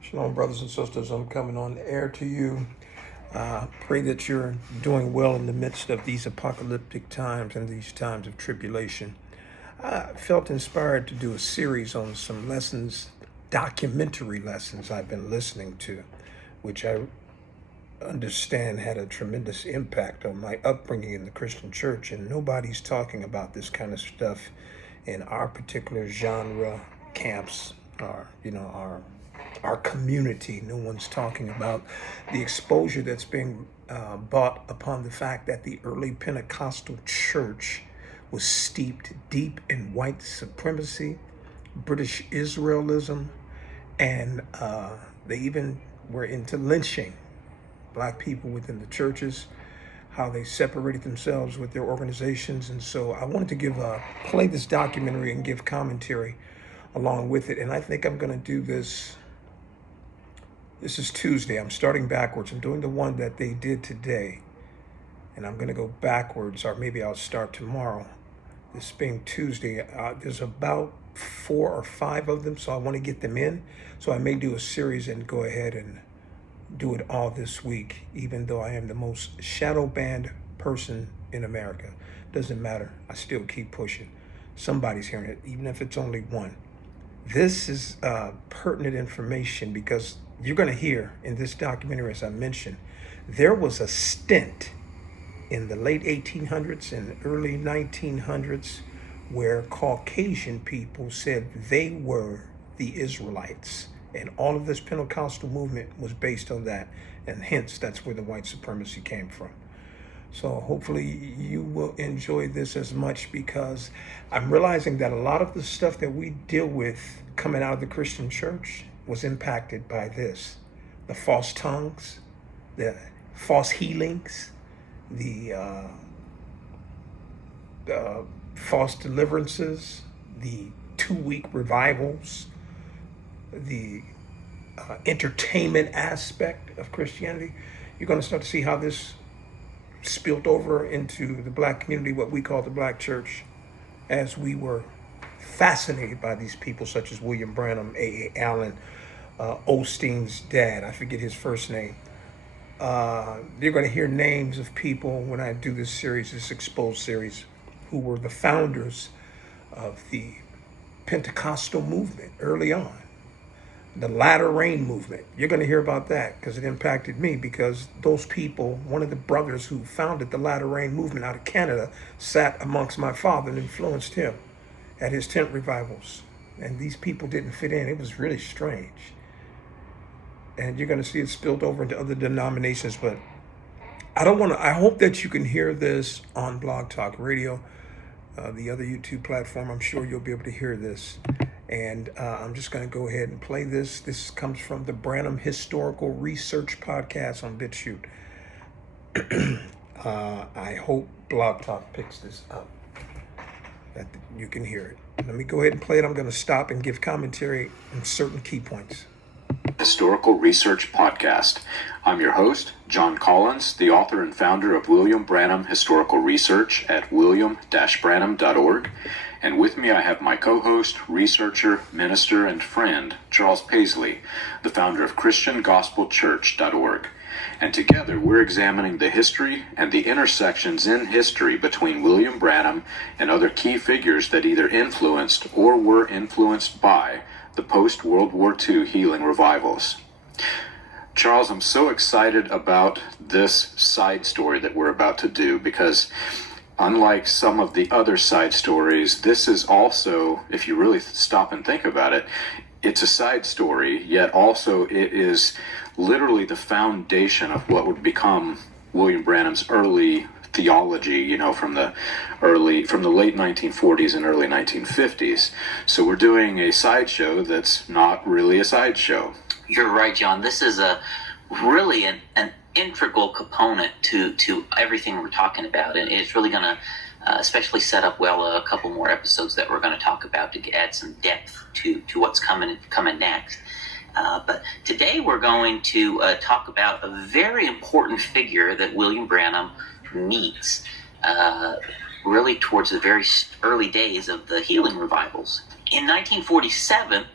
Shalom, brothers and sisters. I'm coming on the air to you. Pray that you're doing well in the midst of these apocalyptic times and these times of tribulation. I felt inspired to do a series on some lessons, documentary lessons I've been listening to, which I understand had a tremendous impact on my upbringing in the Christian church. And nobody's talking about this kind of stuff in our particular genre camps, or our community. No one's talking about the exposure that's being brought upon the fact that the early Pentecostal church was steeped deep in white supremacy, British Israelism, and they even were into lynching black people within the churches, how they separated themselves with their organizations. And so I wanted to play this documentary and give commentary along with it. And I think I'm going to do this. This is Tuesday. I'm starting backwards. I'm doing the one that they did today, and I'm going to go backwards, or maybe I'll start tomorrow. This being Tuesday, there's about 4 or 5 of them, so I want to get them in. So I may do a series and go ahead and do it all this week, even though I am the most shadow banned person in America. Doesn't matter. I still keep pushing. Somebody's hearing it, even if it's only one. This is pertinent information because you're going to hear in this documentary, as I mentioned, there was a stint in the late 1800s and early 1900s where Caucasian people said they were the Israelites. And all of this Pentecostal movement was based on that. And hence, that's where the white supremacy came from. So hopefully you will enjoy this as much, because I'm realizing that a lot of the stuff that we deal with coming out of the Christian church was impacted by this. The false tongues, the false healings, the false deliverances, the 2-week revivals, the entertainment aspect of Christianity. You're going to start to see how this spilled over into the black community, what we call the black church, as we were fascinated by these people such as William Branham, A.A. Allen, Osteen's dad, I forget his first name. You're going to hear names of people when I do this series, this exposed series, who were the founders of the Pentecostal movement early on. The latter rain movement. You're going to hear about that because it impacted me, because those people, one of the brothers who founded the latter rain movement out of Canada, sat amongst my father and influenced him at his tent revivals. And these people didn't fit in. It was really strange. And you're going to see it spilled over into other denominations, but I hope that you can hear this on Blog Talk Radio, the other YouTube platform. I'm sure you'll be able to hear this. And I'm just going to go ahead and play this. This comes from the BRAHNHAM Historical Research Podcast on BitChute. I hope Blog Talk picks this up, that you can hear it. Let me go ahead and play it. I'm going to stop and give commentary on certain key points. Historical Research Podcast. I'm your host, John Collins, the author and founder of William Branham Historical Research at william-branham.org. And with me I have my co-host, researcher, minister, and friend, Charles Paisley, the founder of ChristianGospelChurch.org. And together we're examining the history and the intersections in history between William Branham and other key figures that either influenced or were influenced by the post-World War II healing revivals. Charles, I'm so excited about this side story that we're about to do, because unlike some of the other side stories, this is also, if you really stop and think about it, it's a side story, yet also it is literally the foundation of what would become William Branham's early theology, from the late 1940s and early 1950s. So we're doing a sideshow that's not really a sideshow. You're right, John. This is really an integral component to everything we're talking about, and it's really going to especially set up well a couple more episodes that we're going to talk about to add some depth to what's coming next. But today we're going to talk about a very important figure that William Branham meets really towards the very early days of the healing revivals. In 1947,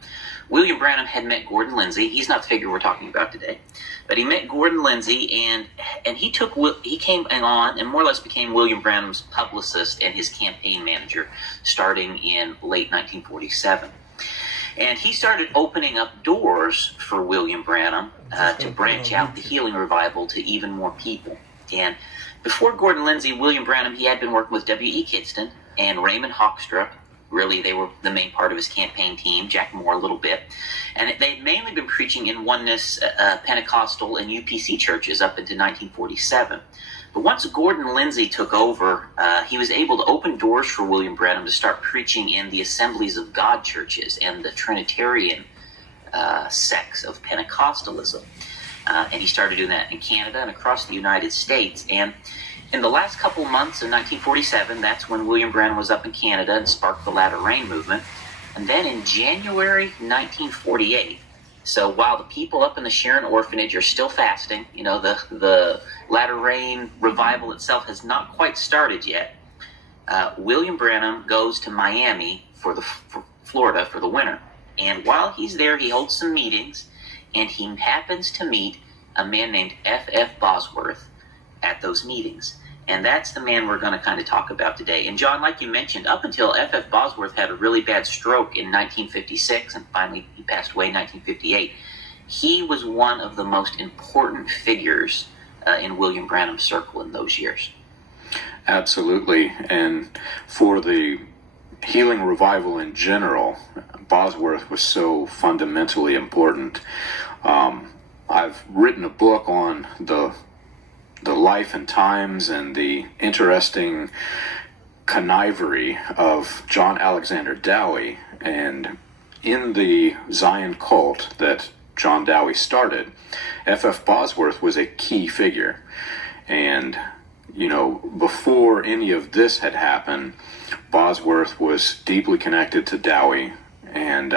William Branham had met Gordon Lindsay. He's not the figure we're talking about today, but he met Gordon Lindsay, and he came on and more or less became William Branham's publicist and his campaign manager, starting in late 1947. And he started opening up doors for William Branham to branch out the healing revival to even more people. And before Gordon Lindsay, William Branham, he had been working with W.E. Kidston and Raymond Hoekstra. Really, they were the main part of his campaign team, Jack Moore a little bit. And they'd mainly been preaching in Oneness, Pentecostal, and UPC churches up into 1947. But once Gordon Lindsay took over, he was able to open doors for William Branham to start preaching in the Assemblies of God churches and the Trinitarian sects of Pentecostalism. And he started doing that in Canada and across the United States. And in the last couple months of 1947, that's when William Branham was up in Canada and sparked the Latter Rain movement. And then in January 1948, so while the people up in the Sharon Orphanage are still fasting, the Latter Rain revival itself has not quite started yet, William Branham goes to Miami for Florida for the winter. And while he's there, he holds some meetings, and he happens to meet a man named F.F. Bosworth at those meetings. And that's the man we're going to kind of talk about today. And John, like you mentioned, up until F.F. Bosworth had a really bad stroke in 1956, and finally he passed away in 1958, he was one of the most important figures in William Branham's circle in those years. Absolutely. And for the healing revival in general, Bosworth was so fundamentally important. I've written a book on the life and times and the interesting connivery of John Alexander Dowie. And in the Zion cult that John Dowie started, F.F. Bosworth was a key figure. And, before any of this had happened, Bosworth was deeply connected to Dowie. And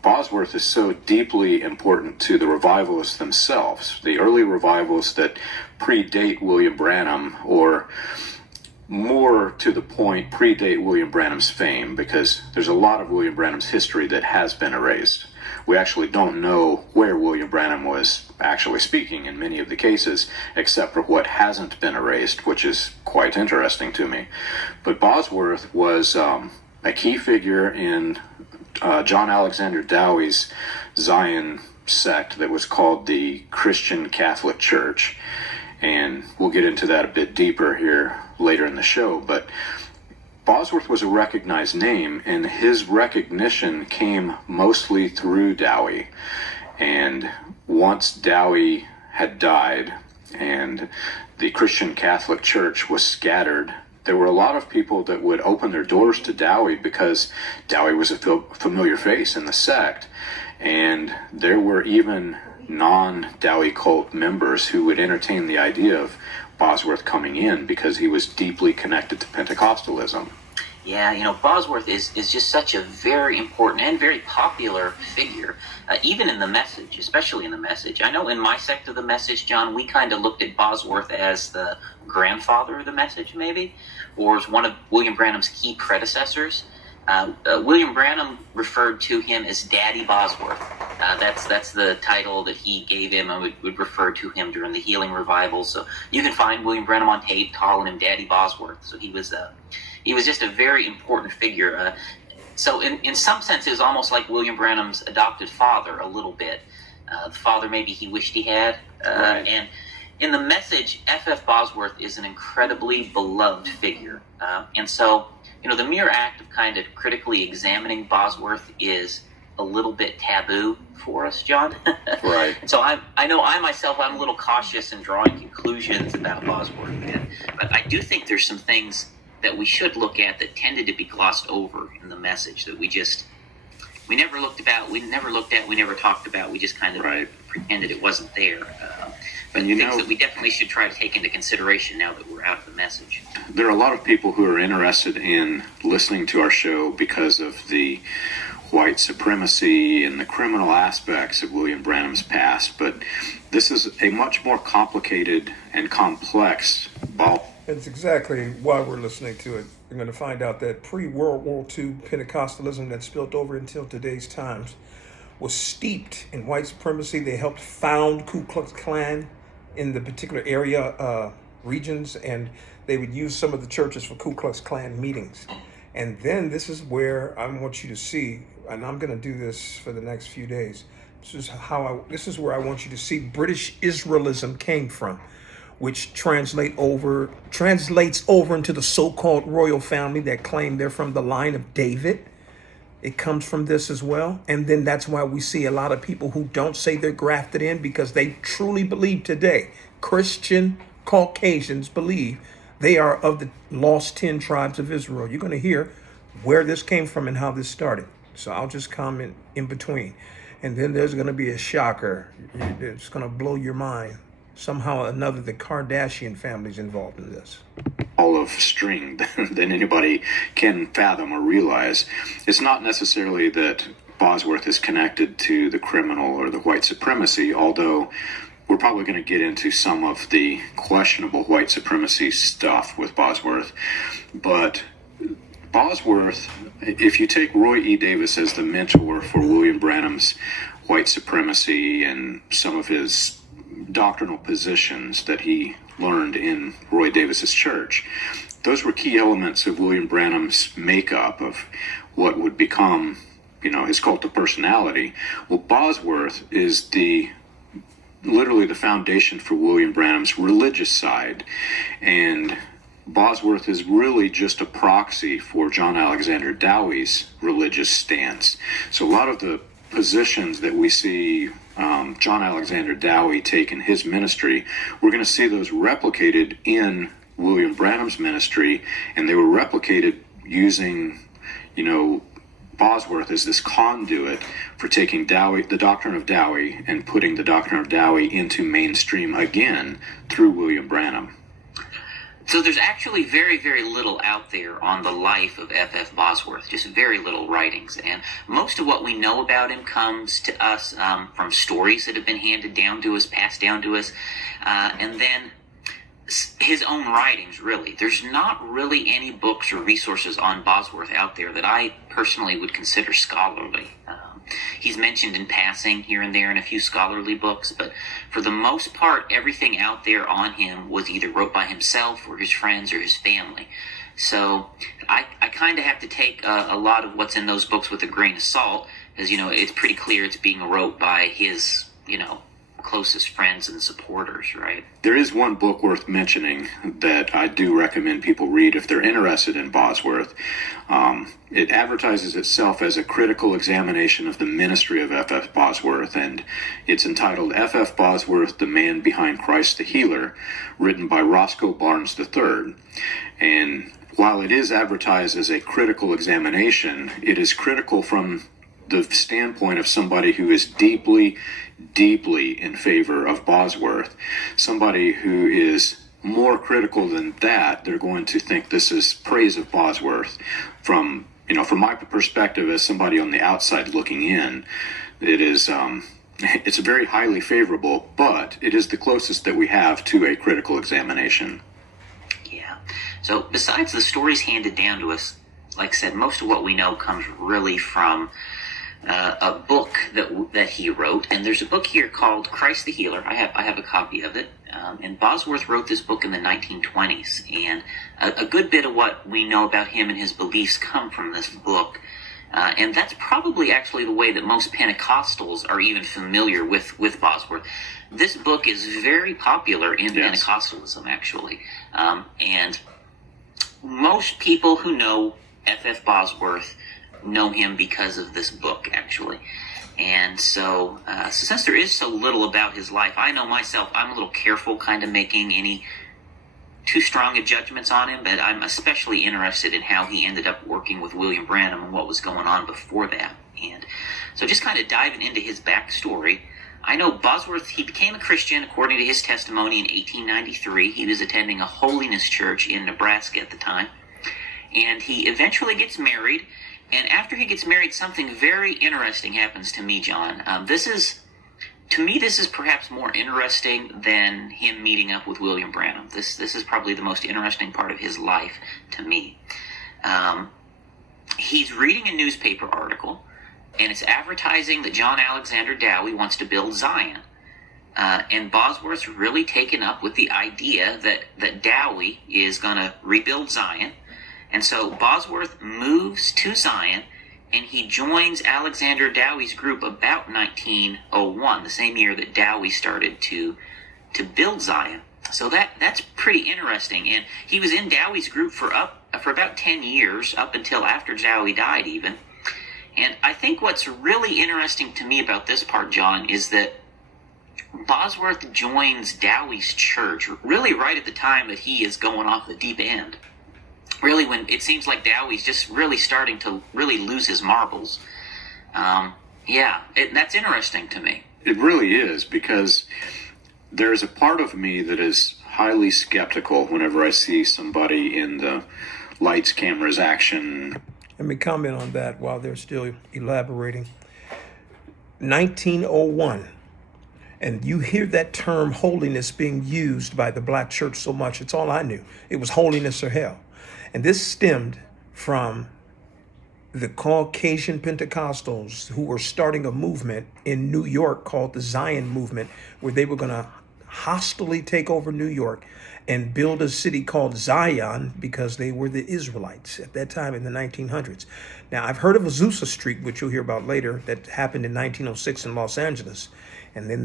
Bosworth is so deeply important to the revivalists themselves, the early revivals that predate William Branham, or more to the point, predate William Branham's fame, because there's a lot of William Branham's history that has been erased. We actually don't know where William Branham was actually speaking in many of the cases, except for what hasn't been erased, which is quite interesting to me. But Bosworth was a key figure in John Alexander Dowie's Zion sect that was called the Christian Catholic Church. And we'll get into that a bit deeper here later in the show. But Bosworth was a recognized name, and his recognition came mostly through Dowie. And once Dowie had died and the Christian Catholic Church was scattered, there were a lot of people that would open their doors to Dowie because Dowie was a familiar face in the sect. And there were even non-Dowie cult members who would entertain the idea of Bosworth coming in because he was deeply connected to Pentecostalism. Yeah, Bosworth is just such a very important and very popular figure, even in the Message, especially in the Message. I know in my sect of the Message, John, we kind of looked at Bosworth as the grandfather of the Message, maybe, or as one of William Branham's key predecessors. William Branham referred to him as Daddy Bosworth. That's the title that he gave him and would refer to him during the healing revival. So you can find William Branham on tape calling him Daddy Bosworth. So he was just a very important figure. So in some sense, it was almost like William Branham's adopted father a little bit. The father maybe he wished he had. Right. And in the Message, F.F. Bosworth is an incredibly beloved figure. And so, the mere act of kind of critically examining Bosworth is a little bit taboo for us, John. Right. So I know I'm a little cautious in drawing conclusions about Bosworth, but I do think there's some things that we should look at that tended to be glossed over in the Message that we never looked at, we never talked about, we just kind of pretended it wasn't there. But things that we definitely should try to take into consideration now that we're out of the Message. There are a lot of people who are interested in listening to our show because of the white supremacy and the criminal aspects of William Branham's past, but this is a much more complicated and complex ball. That's exactly why we're listening to it. We're going to find out that pre-World War II Pentecostalism that spilled over until today's times was steeped in white supremacy. They helped found Ku Klux Klan in the particular area, regions, and they would use some of the churches for Ku Klux Klan meetings. And then this is where I want you to see, and I'm going to do this for the next few days. This is where I want you to see British Israelism came from, which translates over into the so-called royal family that claim they're from the line of David. It comes from this as well. And then that's why we see a lot of people who don't say they're grafted in, because they truly believe today, Christian Caucasians believe they are of the lost 10 tribes of Israel. You're going to hear where this came from and how this started. So I'll just comment in between. And then there's going to be a shocker. It's going to blow your mind. Somehow or another, the Kardashian family's involved in this. All of string than anybody can fathom or realize. It's not necessarily that Bosworth is connected to the criminal or the white supremacy, although we're probably going to get into some of the questionable white supremacy stuff with Bosworth. But Bosworth, if you take Roy E. Davis as the mentor for William Branham's white supremacy and some of his doctrinal positions that he learned in Roy Davis's church, those were key elements of William Branham's makeup of what would become, his cult of personality. Well, Bosworth is literally the foundation for William Branham's religious side, and Bosworth is really just a proxy for John Alexander Dowie's religious stance. So a lot of the positions that we see John Alexander Dowie take in his ministry, we're going to see those replicated in William Branham's ministry, and they were replicated using, Bosworth as this conduit for taking Dowie, the doctrine of Dowie, and putting the doctrine of Dowie into mainstream again through William Branham. So there's actually very, very little out there on the life of F.F. Bosworth, just very little writings. And most of what we know about him comes to us from stories that have been handed down to us, passed down to us, and then his own writings, really. There's not really any books or resources on Bosworth out there that I personally would consider scholarly. He's mentioned in passing here and there in a few scholarly books, but for the most part, everything out there on him was either wrote by himself or his friends or his family. So I kind of have to take a lot of what's in those books with a grain of salt, as it's pretty clear it's being wrote by his, closest friends and supporters, right? There is one book worth mentioning that I do recommend people read if they're interested in Bosworth. It advertises itself as a critical examination of the ministry of F.F. Bosworth, and it's entitled F.F. Bosworth, the Man Behind Christ the Healer, written by Roscoe Barnes III. And while it is advertised as a critical examination, it is critical from the standpoint of somebody who is deeply, deeply in favor of Bosworth. Somebody who is more critical than that, they're going to think this is praise of Bosworth. From my perspective as somebody on the outside looking in, it is it's very highly favorable, but it is the closest that we have to a critical examination. Yeah. So besides the stories handed down to us, like I said, most of what we know comes really from a book that he wrote, and there's a book here called Christ the Healer. I have a copy of it, and Bosworth wrote this book in the 1920s, and a good bit of what we know about him and his beliefs come from this book, and that's probably actually the way that most Pentecostals are even familiar with Bosworth. This book is very popular in Pentecostalism, actually, and most people who know F.F. Bosworth know him because of this book, actually. And so since there is so little about his life, I know myself, I'm a little careful kind of making any too strong of judgments on him, but I'm especially interested in how he ended up working with William Branham and what was going on before that. And so just kind of diving into his backstory, I know Bosworth, he became a Christian according to his testimony in 1893. He was attending a holiness church in Nebraska at the time. And he eventually gets married. And after he gets married, something very interesting happens to me, John. This is perhaps more interesting than him meeting up with William Branham. This is probably the most interesting part of his life to me. He's reading a newspaper article and it's advertising that John Alexander Dowie wants to build Zion. And Bosworth's really taken up with the idea that Dowie is going to rebuild Zion. And so Bosworth moves to Zion, and he joins Alexander Dowie's group about 1901, the same year that Dowie started to build Zion. So that's pretty interesting. And he was in Dowie's group for about 10 years, up until after Dowie died even. And I think what's really interesting to me about this part, John, is that Bosworth joins Dowie's church really right at the time that he is going off the deep end. Really, when it seems like Dowie's just really starting to really lose his marbles. That's interesting to me. It really is, because there's a part of me that is highly skeptical whenever I see somebody in the lights, cameras, action. Let me comment on that while they're still elaborating. 1901. And you hear that term holiness being used by the black church so much. It's all I knew. It was holiness or hell. And this stemmed from the Caucasian Pentecostals who were starting a movement in New York called the Zion Movement, where they were going to hostily take over New York and build a city called Zion because they were the Israelites at that time in the 1900s. Now, I've heard of Azusa Street, which you'll hear about later, that happened in 1906 in Los Angeles. And then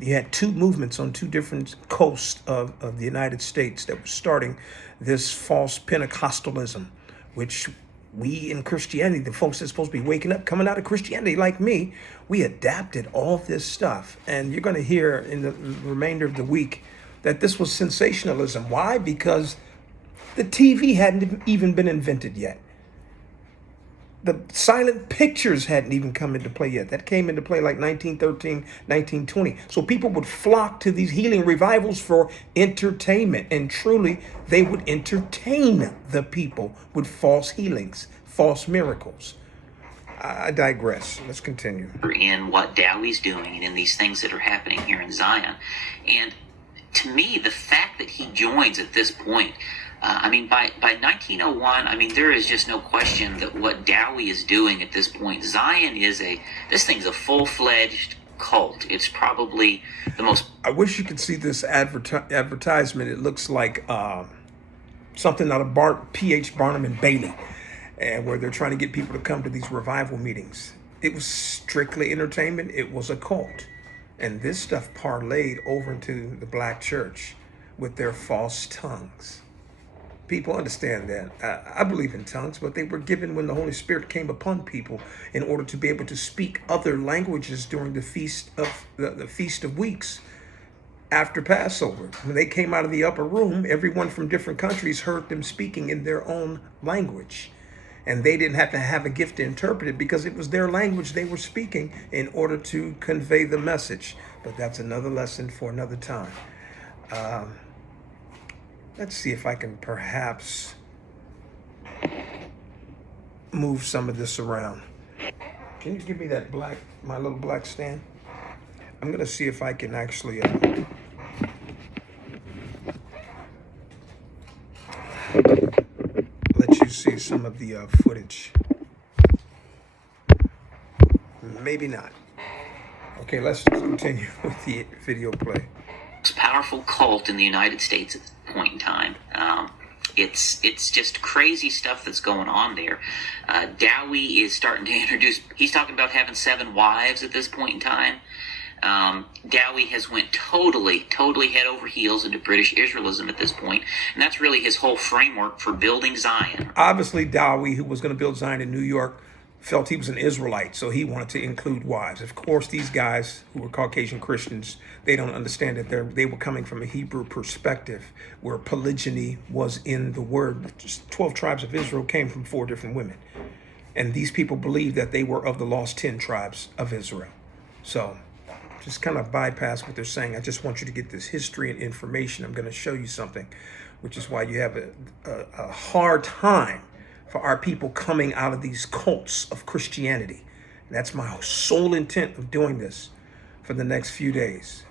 you had two movements on two different coasts of the United States that were starting this false Pentecostalism, which we in Christianity, the folks that's supposed to be waking up, coming out of Christianity like me, we adapted all this stuff. And you're going to hear in the remainder of the week that this was sensationalism. Why? Because the TV hadn't even been invented yet. The silent pictures hadn't even come into play yet. That came into play like 1913, 1920. So people would flock to these healing revivals for entertainment. And truly, they would entertain the people with false healings, false miracles. I digress. Let's continue. In what Dowie's doing and in these things that are happening here in Zion. And to me, the fact that he joins at this point, by 1901, there is just no question that what Dowie is doing at this point, Zion this thing's a full-fledged cult. It's probably the most... I wish you could see this advertisement. It looks like something out of P.H. Barnum and Bailey, and where they're trying to get people to come to these revival meetings. It was strictly entertainment. It was a cult. And this stuff parlayed over into the black church with their false tongues. People understand that. I believe in tongues, but they were given when the Holy Spirit came upon people in order to be able to speak other languages during the Feast of Weeks after Passover. When they came out of the upper room, everyone from different countries heard them speaking in their own language. And they didn't have to have a gift to interpret it because it was their language they were speaking in order to convey the message. But that's another lesson for another time. Let's see if I can perhaps move some of this around. Can you give me my little black stand? I'm going to see if I can actually let you see some of the footage. Maybe not. Okay, let's continue with the video play. Most powerful cult in the United States at this point in time. It's just crazy stuff that's going on there. Dowie is starting to introduce, he's talking about having 7 wives at this point in time. Dowie has went totally head over heels into British Israelism at this point, and that's really his whole framework for building Zion. Obviously, Dowie, who was going to build Zion in New York, felt he was an Israelite, so he wanted to include wives. Of course, these guys who were Caucasian Christians, they don't understand that they were coming from a Hebrew perspective where polygyny was in the word. Just 12 tribes of Israel came from 4 different women. And these people believed that they were of the lost 10 tribes of Israel. So just kind of bypass what they're saying. I just want you to get this history and information. I'm going to show you something, which is why you have a hard time for our people coming out of these cults of Christianity. And that's my sole intent of doing this for the next few days.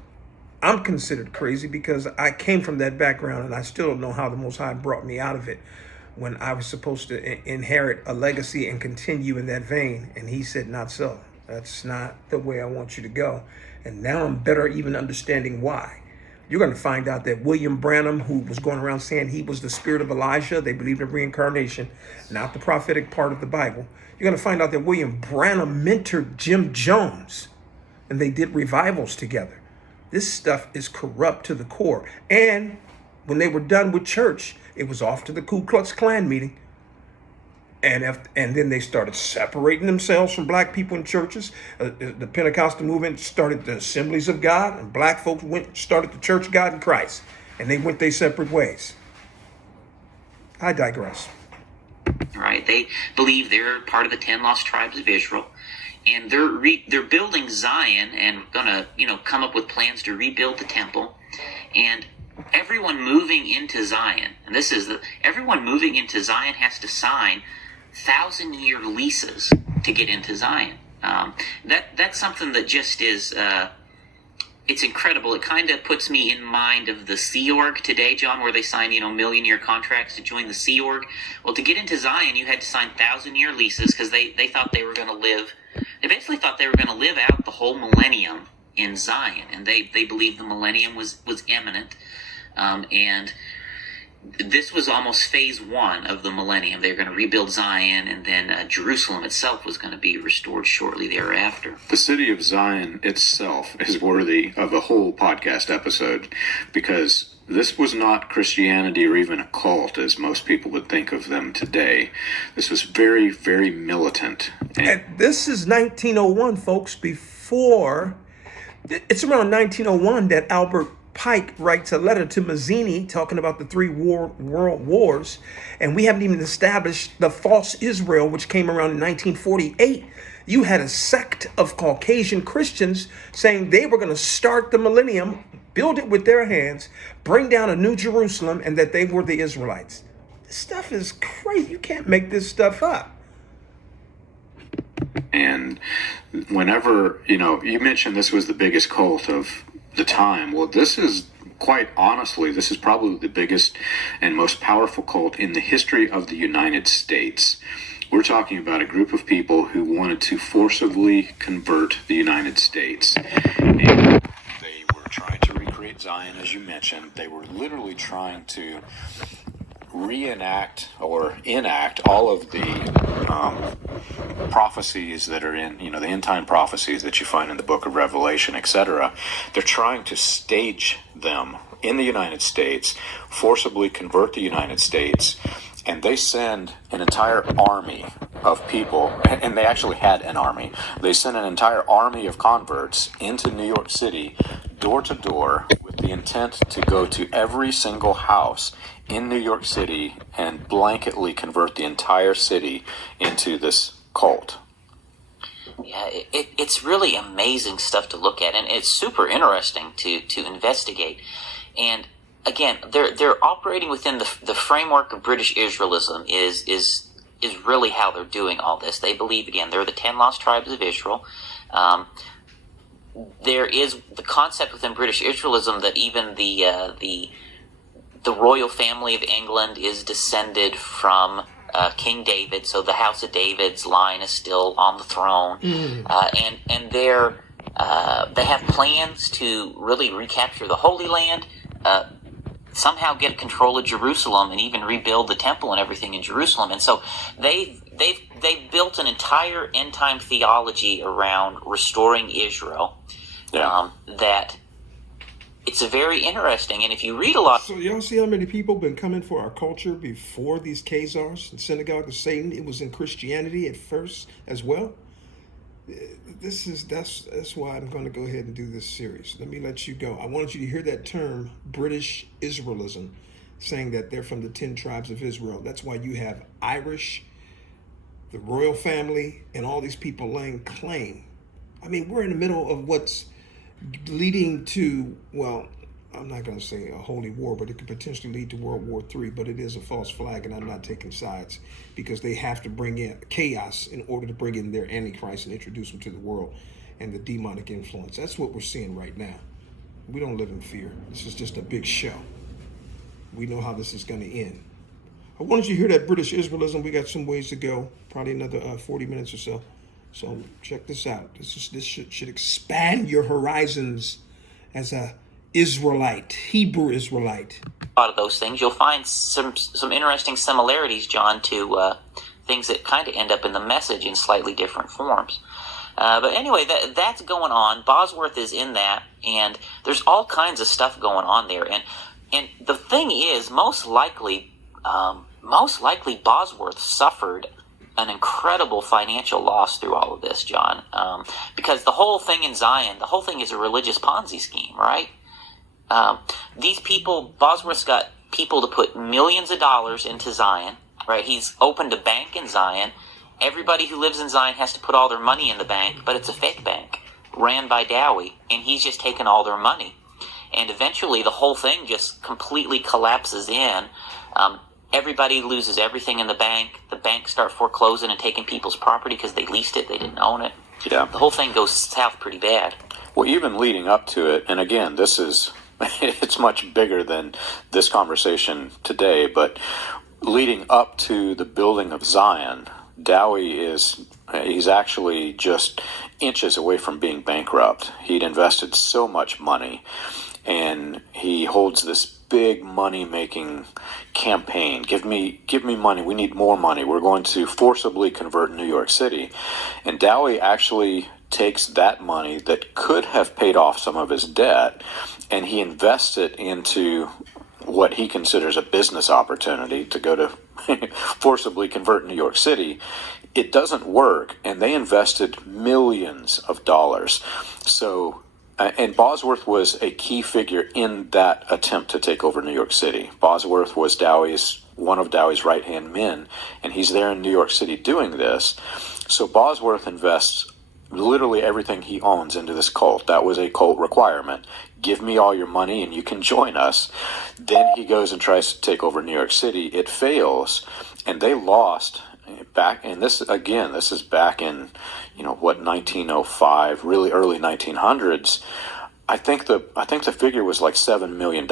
I'm considered crazy because I came from that background and I still don't know how the Most High brought me out of it when I was supposed to inherit a legacy and continue in that vein. And he said, not so. That's not the way I want you to go. And now I'm better even understanding why. You're going to find out that William Branham, who was going around saying he was the spirit of Elijah, they believed in reincarnation, not the prophetic part of the Bible. You're going to find out that William Branham mentored Jim Jones, and they did revivals together. This stuff is corrupt to the core. And when they were done with church, it was off to the Ku Klux Klan meeting. And then they started separating themselves from black people in churches. The Pentecostal movement started the Assemblies of God, and black folks started the Church of God in Christ. And they went their separate ways. I digress. Right? They believe they're part of the 10 lost tribes of Israel. And they're building Zion and going to, come up with plans to rebuild the temple. And everyone moving into Zion, and everyone moving into Zion has to sign 1,000-year leases to get into Zion. That's something that just is, it's incredible. It kind of puts me in mind of the Sea Org today, John, where they sign, million-year contracts to join the Sea Org. Well, to get into Zion, you had to sign 1,000-year leases because they thought they were going to live. They basically thought they were going to live out the whole millennium in Zion, and they believed the millennium was imminent, and this was almost phase one of the millennium. They were going to rebuild Zion, and then Jerusalem itself was going to be restored shortly thereafter. The city of Zion itself is worthy of a whole podcast episode, because this was not Christianity or even a cult as most people would think of them today. This was very, very militant. And this is 1901, folks. It's around 1901 that Albert Pike writes a letter to Mazzini talking about the three world wars, and we haven't even established the false Israel, which came around in 1948. You had a sect of Caucasian Christians saying they were going to start the millennium, build it with their hands, bring down a new Jerusalem, and that they were the Israelites. This stuff is crazy. You can't make this stuff up. And whenever, you mentioned this was the biggest cult of the time. Well, this is probably the biggest and most powerful cult in the history of the United States. We're talking about a group of people who wanted to forcibly convert the United States. And they were trying to recreate Zion, as you mentioned. They were literally trying to reenact or enact all of the prophecies that are in, the end time prophecies that you find in the book of Revelation, etc. They're trying to stage them in the United States, forcibly convert the United States, and they send an entire army of people, and they actually had an army. They sent an entire army of converts into New York City, door to door, with the intent to go to every single house in New York City and blanketly convert the entire city into this cult. Yeah, it's really amazing stuff to look at, and it's super interesting to investigate. And again, they're operating within the framework of British Israelism is really how they're doing all this. They believe, again, they're the 10 lost tribes of Israel. There is the concept within British Israelism that even the royal family of England is descended from King David, so the House of David's line is still on the throne, and they have plans to really recapture the Holy Land, somehow get control of Jerusalem, and even rebuild the temple and everything in Jerusalem. And so they've built an entire end time theology around restoring Israel. That it's a very interesting, and if you read a lot. So y'all see how many people been coming for our culture before these Khazars and synagogue of Satan? It was in Christianity at first as well. That's why I'm going to go ahead and do this series. Let me let you go. I wanted you to hear that term, British Israelism, saying that they're from the 10 tribes of Israel. That's why you have Irish, the royal family, and all these people laying claim. I mean, we're in the middle of what's leading to, well, I'm not going to say a holy war, but it could potentially lead to World War III, but it is a false flag, and I'm not taking sides, because they have to bring in chaos in order to bring in their Antichrist and introduce them to the world and the demonic influence. That's what we're seeing right now. We don't live in fear. This is just a big show. We know how this is going to end. I wanted you to hear that British Israelism. We got some ways to go, probably another 40 minutes or so. So check this out. This should expand your horizons as a Israelite, Hebrew Israelite. A lot of those things, you'll find some interesting similarities, John, to things that kind of end up in the message in slightly different forms. But anyway, that's going on. Bosworth is in that, and there's all kinds of stuff going on there. And the thing is, most likely Bosworth suffered an incredible financial loss through all of this, John, because the whole thing in Zion, the whole thing is a religious Ponzi scheme, right? These people, Bosworth's got people to put millions of dollars into Zion, right? He's opened a bank in Zion. Everybody who lives in Zion has to put all their money in the bank, but it's a fake bank ran by Dowie, and he's just taken all their money. And eventually the whole thing just completely collapses in. Everybody loses everything in the bank. The banks start foreclosing and taking people's property because they leased it. They didn't own it. Yeah. The whole thing goes south pretty bad. Well, even leading up to it, and again, it's much bigger than this conversation today, but leading up to the building of Zion, Dowie he's actually just inches away from being bankrupt. He'd invested so much money, and he holds this big money-making campaign. Give me money. We need more money. We're going to forcibly convert New York City. And Dowie actually takes that money that could have paid off some of his debt, and he invests it into what he considers a business opportunity to go to forcibly convert New York City. It doesn't work, and they invested millions of dollars. So and Bosworth was a key figure in that attempt to take over New York City. Bosworth was one of Dowie's right-hand men, and he's there in New York City doing this. So Bosworth invests literally everything he owns into this cult. That was a cult requirement. Give me all your money and you can join us. Then he goes and tries to take over New York City. It fails, and they lost back. And this is back in 1905, really early 1900s. I think the figure was like $7 million,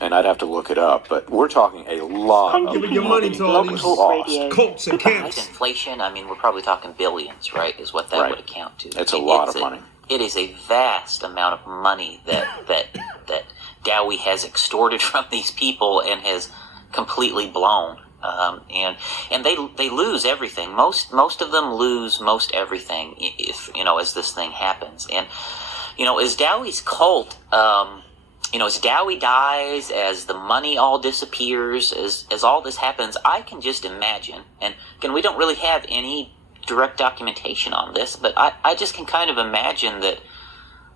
and I'd have to look it up. But we're talking a lot of Giving your money to all these cults and camps. Inflation, I mean, we're probably talking billions, right? Is what that Right. would account to. It's a lot of money. It is a vast amount of money that Dowie has extorted from these people and has completely blown. And they lose everything. Most of them lose most everything if as this thing happens. And as Dowie's cult, as Dowie dies, as the money all disappears, as all this happens, I can just imagine. And again, we don't really have any direct documentation on this, but I just can kind of imagine that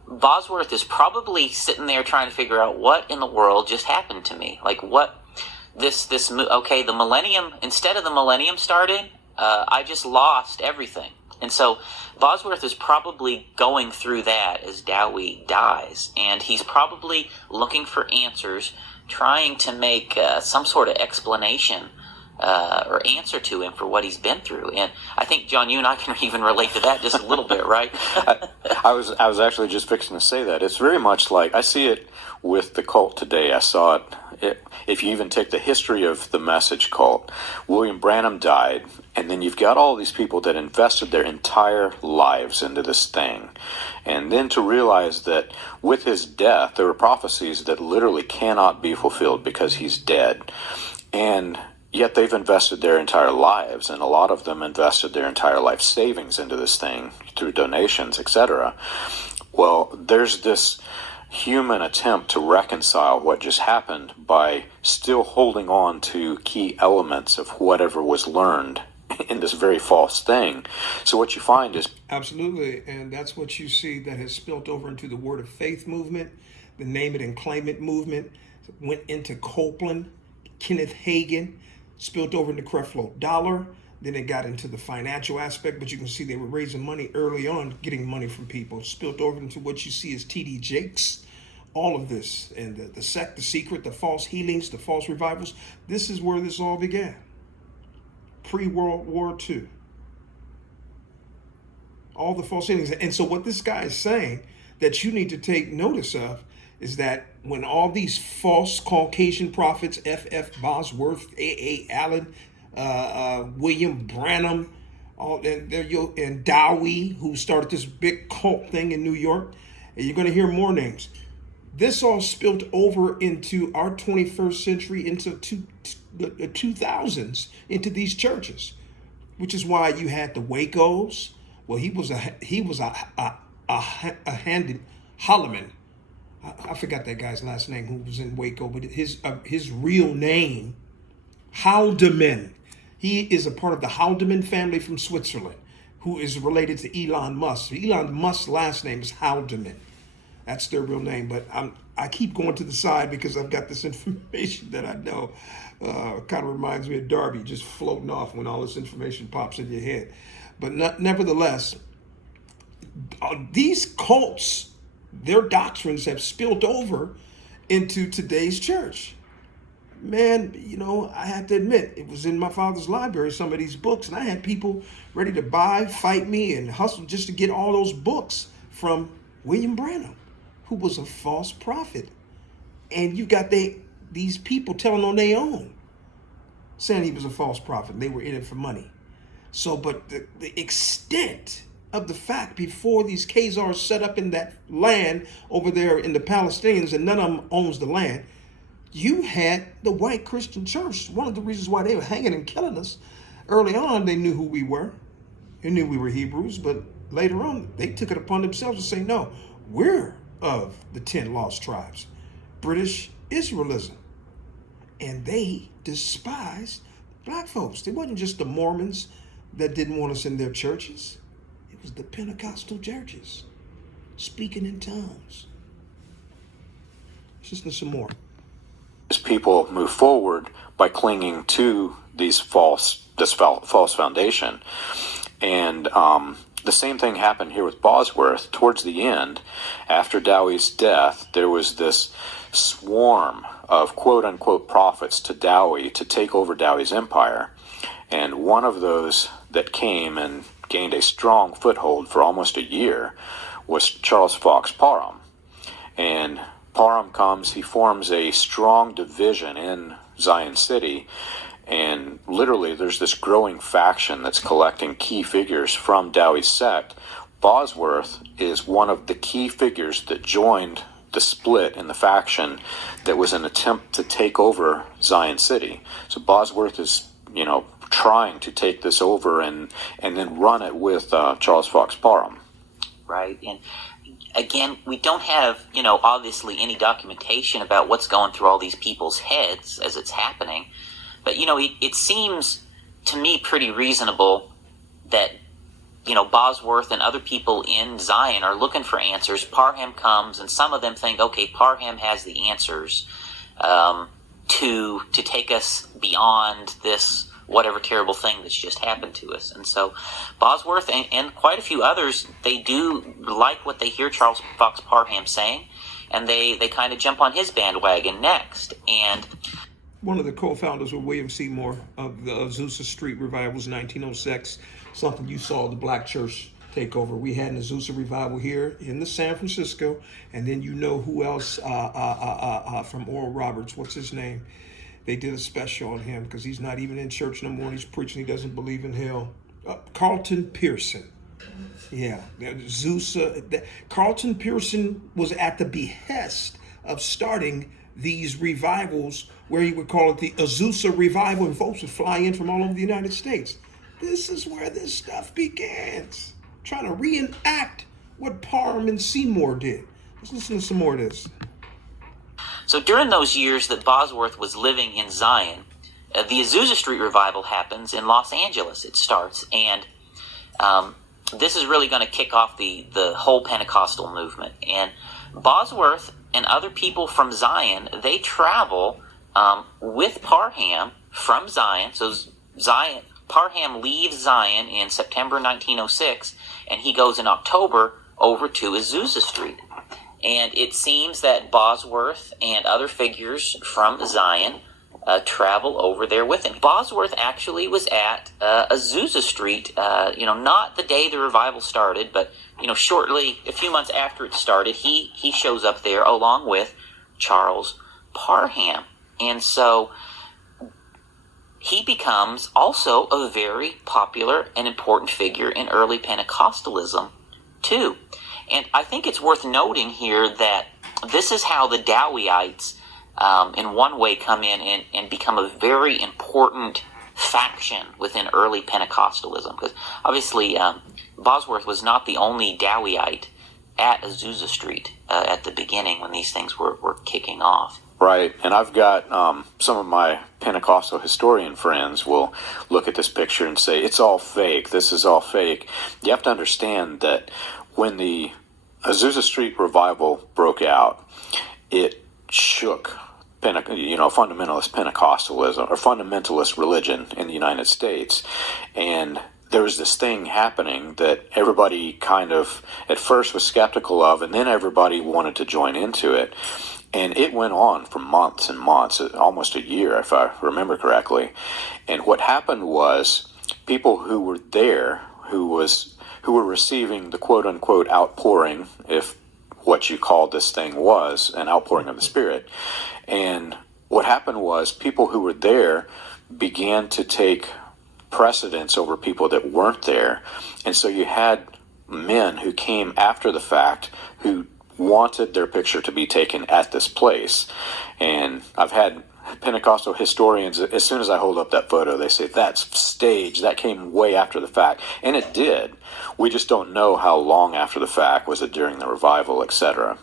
Bosworth is probably sitting there trying to figure out what in the world just happened to me. Like what the millennium, instead of the millennium starting, I just lost everything. And so Bosworth is probably going through that as Dowie dies, and he's probably looking for answers, trying to make some sort of explanation or answer to him for what he's been through. And I think, John, you and I can even relate to that just a little bit, right? I was actually just fixing to say that. It's very much like I see it with the cult today. I saw it. If you even take the history of the message cult, William Branham died, and then you've got all these people that invested their entire lives into this thing. And then to realize that with his death, there were prophecies that literally cannot be fulfilled because he's dead. And yet they've invested their entire lives, and a lot of them invested their entire life savings into this thing through donations, etc. Well, there's this human attempt to reconcile what just happened by still holding on to key elements of whatever was learned in this very false thing. So what you find is... Absolutely, and that's what you see that has spilt over into the Word of Faith movement, the Name It and Claim It movement, went into Copeland, Kenneth Hagin, spilled over into Creflo Dollar. Then it got into the financial aspect, but you can see they were raising money early on, getting money from people. Spilled over into what you see as T.D. Jakes, all of this, and the sect, the secret, the false healings, the false revivals. This is where this all began. Pre-World War II. All the false healings. And so what this guy is saying that you need to take notice of is that when all these false Caucasian prophets, F. Bosworth, A. Allen, William Branham, and Dowie, who started this big cult thing in New York, and you're going to hear more names. This all spilled over into our 21st century, into the 2000s, into these churches, which is why you had the Wacos. Well, he was a Holloman. I forgot that guy's last name who was in Waco, but his real name, Haldeman. He is a part of the Haldeman family from Switzerland, who is related to Elon Musk. Elon Musk's last name is Haldeman. That's their real name, but I keep going to the side because I've got this information that I know. Kind of reminds me of Darby just floating off when all this information pops in your head. But nevertheless, these cults, their doctrines have spilled over into today's church. Man, I have to admit, it was in my father's library, some of these books, and I had people ready to buy, fight me, and hustle just to get all those books from William Branham, who was a false prophet. And you got these people telling on their own, saying he was a false prophet, and they were in it for money. So, but the extent of the fact, before these Khazars set up in that land over there in the Palestinians, and none of them owns the land, you had the white Christian church. One of the reasons why they were hanging and killing us, early on, they knew who we were. They knew we were Hebrews, but later on, they took it upon themselves to say, no, we're of the 10 lost tribes, British Israelism. And they despised black folks. It wasn't just the Mormons that didn't want us in their churches. It was the Pentecostal churches speaking in tongues. Let's listen to some more. As people move forward by clinging to this false foundation. And the same thing happened here with Bosworth. Towards the end, after Dowie's death, there was this swarm of quote-unquote prophets to Dowie to take over Dowie's empire. And one of those that came and gained a strong foothold for almost a year was Charles Fox Parham. And Parham comes, he forms a strong division in Zion City, and literally there's this growing faction that's collecting key figures from Dowie's sect. Bosworth is one of the key figures that joined the split in the faction that was an attempt to take over Zion City. So Bosworth is, trying to take this over and then run it with Charles Fox Parham. Right, and again, we don't have, obviously any documentation about what's going through all these people's heads as it's happening. But, it seems to me pretty reasonable that, Bosworth and other people in Zion are looking for answers. Parham comes, and some of them think, okay, Parham has the answers to take us beyond this whatever terrible thing that's just happened to us. And so Bosworth and quite a few others, they do like what they hear Charles Fox Parham saying, and they kind of jump on his bandwagon next. And one of the co-founders was William Seymour of the Azusa Street Revivals, 1906, something you saw the black church take over. We had an Azusa revival here in the San Francisco, and then who else from Oral Roberts, what's his name? They did a special on him because he's not even in church no more. He's preaching he doesn't believe in hell. Carlton Pearson. Yeah, Azusa. Carlton Pearson was at the behest of starting these revivals where he would call it the Azusa Revival, and folks would fly in from all over the United States. This is where this stuff begins. Trying to reenact what Parham and Seymour did. Let's listen to some more of this. So during those years that Bosworth was living in Zion, the Azusa Street Revival happens in Los Angeles. It starts, and this is really going to kick off the whole Pentecostal movement. And Bosworth and other people from Zion, they travel with Parham from Zion. So Parham leaves Zion in September 1906, and he goes in October over to Azusa Street. And it seems that Bosworth and other figures from Zion travel over there with him. Bosworth actually was at ASUZA Street, not the day the revival started, but shortly, a few months after it started, he shows up there along with Charles Parham. And so he becomes also a very popular and important figure in early Pentecostalism, too. And I think it's worth noting here that this is how the Dowieites, in one way, come in and become a very important faction within early Pentecostalism. Because obviously, Bosworth was not the only Dowieit at Azusa Street at the beginning when these things were kicking off. Right, and I've got some of my Pentecostal historian friends will look at this picture and say, it's all fake, this is all fake. You have to understand that when the Azusa Street revival broke out, it shook fundamentalist Pentecostalism or fundamentalist religion in the United States. And there was this thing happening that everybody kind of at first was skeptical of, and then everybody wanted to join into it. And it went on for months and months, almost a year, if I remember correctly. And what happened was people who were there, who were receiving the quote-unquote outpouring, if what you called this thing was an outpouring of the Spirit. And what happened was people who were there began to take precedence over people that weren't there. And so you had men who came after the fact who wanted their picture to be taken at this place. And I've had Pentecostal historians, as soon as I hold up that photo, they say, that's staged, that came way after the fact. And it did. We just don't know how long after the fact, was it during the revival, etc.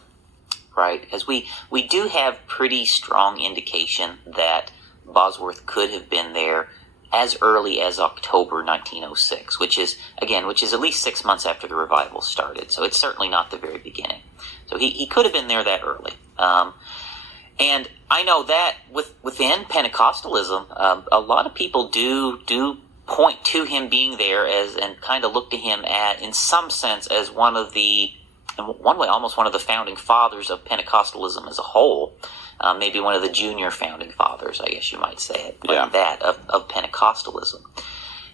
Right, as we do have pretty strong indication that Bosworth could have been there as early as October 1906, which is at least 6 months after the revival started. So it's certainly not the very beginning. So he could have been there that early. And I know that within Pentecostalism, a lot of people do point to him being there and kind of look to him in some sense as in one way, almost one of the founding fathers of Pentecostalism as a whole. Maybe one of the junior founding fathers, I guess you might say it, like that, of Pentecostalism.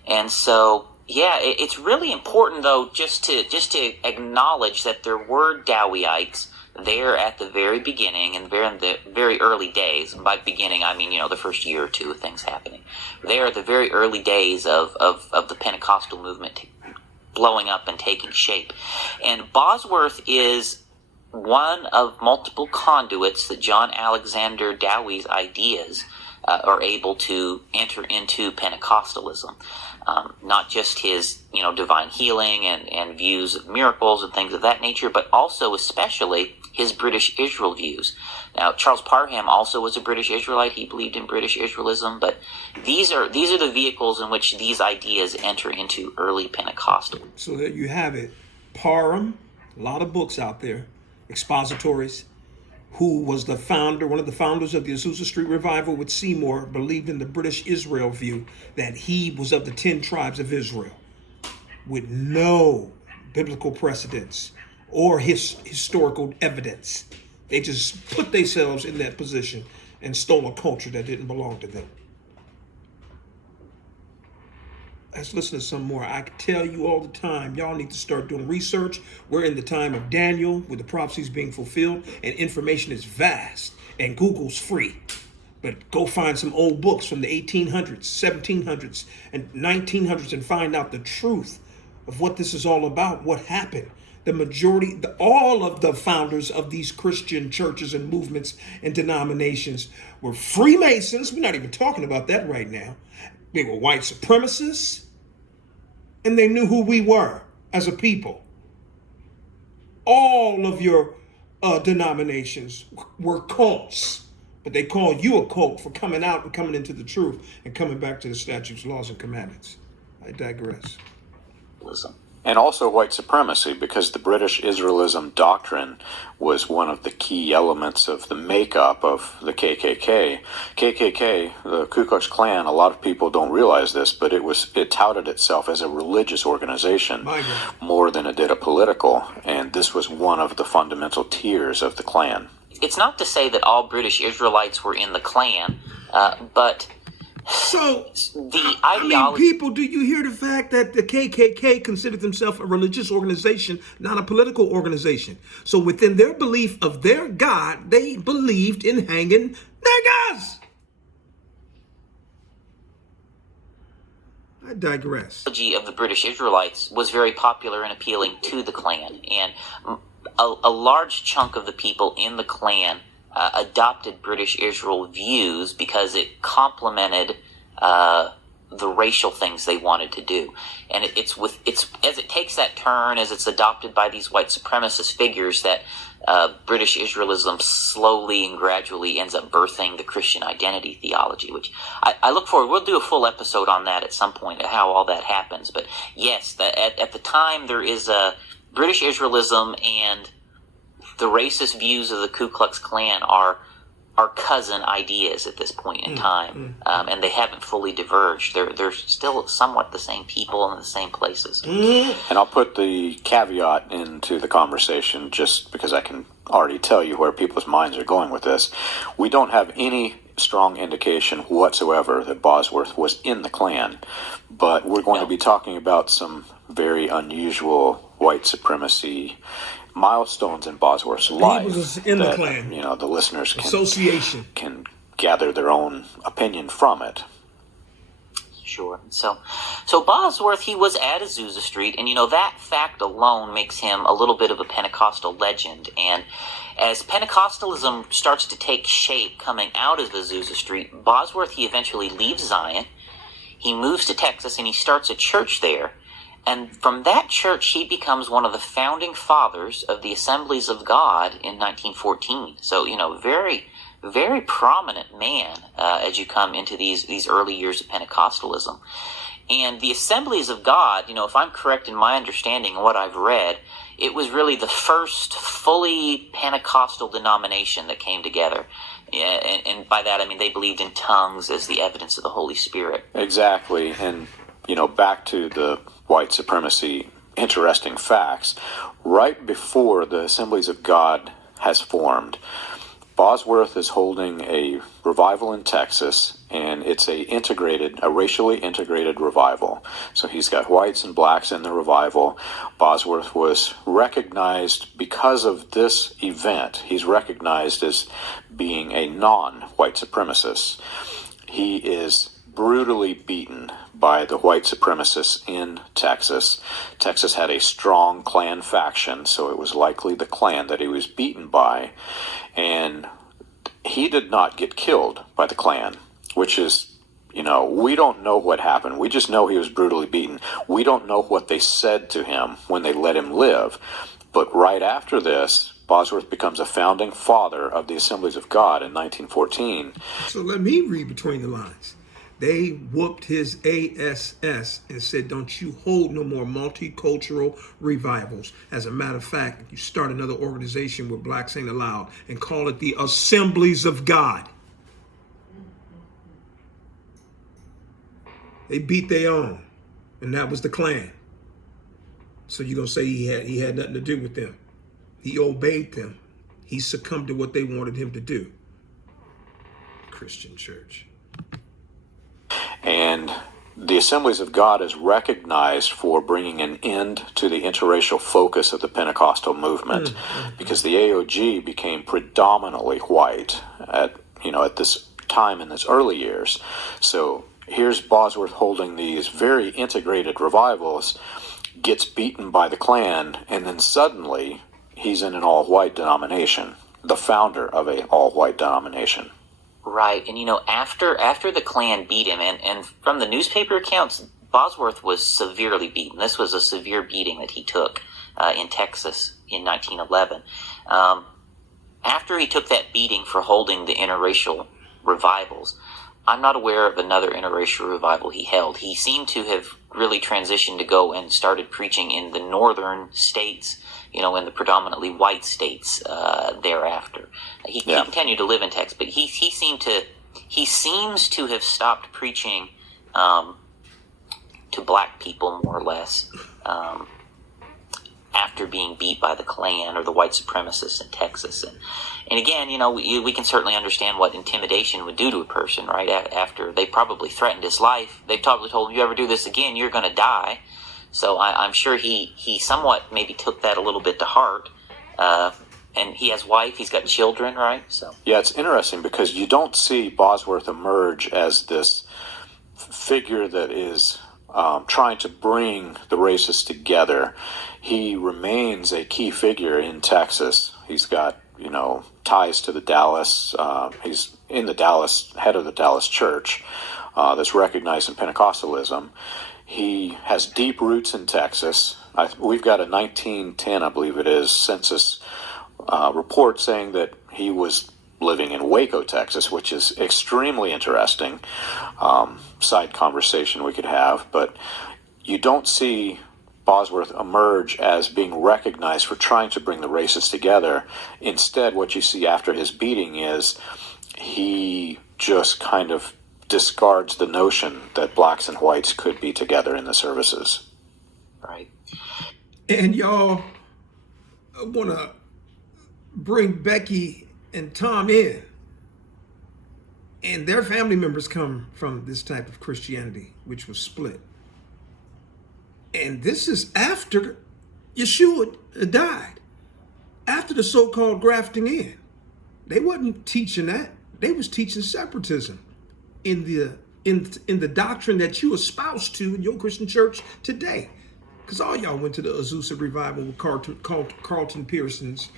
And so, it's really important, though, just to acknowledge that there were Dowieites there at the very beginning and in the very early days. And by beginning, I mean, the first year or two of things happening. There at the very early days of the Pentecostal movement blowing up and taking shape. And Bosworth is one of multiple conduits that John Alexander Dowie's ideas are able to enter into Pentecostalism. Not just his, divine healing and views of miracles and things of that nature, but also especially his British Israel views. Now, Charles Parham also was a British Israelite. He believed in British Israelism, but these are the vehicles in which these ideas enter into early Pentecostal. So there you have it. Parham, a lot of books out there, expositories. Who was one of the founders of the Azusa Street Revival with Seymour, believed in the British Israel view that he was of the 10 tribes of Israel, with no biblical precedence or historical evidence. They just put themselves in that position and stole a culture that didn't belong to them. Let's listen to some more. I can tell you all the time, y'all need to start doing research. We're in the time of Daniel, with the prophecies being fulfilled, and information is vast, and Google's free. But go find some old books from the 1800s, 1700s, and 1900s and find out the truth of what this is all about, what happened. All of the founders of these Christian churches and movements and denominations were Freemasons. We're not even talking about that right now. They were white supremacists, and they knew who we were as a people. All of your denominations were cults, but they call you a cult for coming out and coming into the truth and coming back to the statutes, laws, and commandments. I digress. And also white supremacy, because the British Israelism doctrine was one of the key elements of the makeup of the KKK. KKK, the Ku Klux Klan, a lot of people don't realize this, but it touted itself as a religious organization more than it did a political, and this was one of the fundamental tiers of the Klan. It's not to say that all British Israelites were in the Klan, But So, the I mean, ideology. people, do you hear the fact that the KKK considered themselves a religious organization, not a political organization? So within their belief of their God, they believed in hanging niggas. I digress. Of the British Israelites was very popular and appealing to the Klan, and a large chunk of the people in the Klan adopted British Israel views because it complemented the racial things they wanted to do. And it's as it takes that turn, as it's adopted by these white supremacist figures, that British Israelism slowly and gradually ends up birthing the Christian identity theology, which I look forward. We'll do a full episode on that at some point, how all that happens. But yes, at the time there is a British Israelism and the racist views of the Ku Klux Klan are cousin ideas at this point in time, and they haven't fully diverged. They're still somewhat the same people in the same places. And I'll put the caveat into the conversation just because I can already tell you where people's minds are going with this. We don't have any strong indication whatsoever that Bosworth was in the Klan, but we're going to be talking about some very unusual white supremacy milestones in Bosworth's life. He was in the Klan. You know, the listeners can gather their own opinion from it. Sure. So Bosworth, he was at Azusa Street, and that fact alone makes him a little bit of a Pentecostal legend. And as Pentecostalism starts to take shape coming out of Azusa Street, Bosworth, he eventually leaves Zion, he moves to Texas, and he starts a church there. And from that church, he becomes one of the founding fathers of the Assemblies of God in 1914. So, very, very prominent man as you come into these early years of Pentecostalism. And the Assemblies of God, if I'm correct in my understanding and what I've read, it was really the first fully Pentecostal denomination that came together. And by that, I mean they believed in tongues as the evidence of the Holy Spirit. Exactly. And back to the white supremacy, interesting facts. Right before the Assemblies of God has formed, Bosworth is holding a revival in Texas, and it's a racially integrated revival. So he's got whites and blacks in the revival. Bosworth was recognized because of this event. He's recognized as being a non-white supremacist. He is brutally beaten by the white supremacists in Texas. Texas had a strong Klan faction, so it was likely the Klan that he was beaten by. And he did not get killed by the Klan, which is, we don't know what happened. We just know he was brutally beaten. We don't know what they said to him when they let him live. But right after this, Bosworth becomes a founding father of the Assemblies of God in 1914. So let me read between the lines. They whooped his ass and said, don't you hold no more multicultural revivals. As a matter of fact, you start another organization with blacks ain't allowed and call it the Assemblies of God. They beat their own, and that was the Klan. So you're going to say he had nothing to do with them. He obeyed them. He succumbed to what they wanted him to do. Christian church. And the Assemblies of God is recognized for bringing an end to the interracial focus of the Pentecostal movement, because the AOG became predominantly white at this time in its early years. So here's Bosworth holding these very integrated revivals, gets beaten by the Klan, and then suddenly he's in an all-white denomination, the founder of an all-white denomination. Right, and after the Klan beat him, and from the newspaper accounts, Bosworth was severely beaten. This was a severe beating that he took in Texas in 1911. After he took that beating for holding the interracial revivals, I'm not aware of another interracial revival he held. He seemed to have really transitioned to go and started preaching in the northern states, in the predominantly white states thereafter. He continued to live in Texas, but he seems to have stopped preaching to black people more or less after being beat by the KLAN or the white supremacists in Texas. And again, we can certainly understand what intimidation would do to a person, right? After they probably threatened his life, they probably told him, you ever do this again, you're going to die. So I'm sure he somewhat maybe took that a little bit to heart. And he has wife, he's got children, right? So Yeah, it's interesting because you don't see Bosworth emerge as this figure that is trying to bring the races together. He remains a key figure in Texas. He's got, ties to the Dallas. He's in the Dallas, head of the Dallas church that's recognized in Pentecostalism. He has deep roots in Texas. We've got a 1910, I believe it is, census report saying that he was living in Waco, Texas, which is extremely interesting. Side conversation we could have, but you don't see Bosworth emerge as being recognized for trying to bring the races together. Instead, what you see after his beating is he just kind of discards the notion that blacks and whites could be together in the services. right. And y'all want to bring Becky and Tom in. And their family members come from this type of Christianity, which was split. And this is after Yeshua died, after the so-called grafting in. They wasn't teaching that. They was teaching separatism in the doctrine that you espouse to in your Christian church today. Because all y'all went to the ASUZA revival with Carlton Pearson's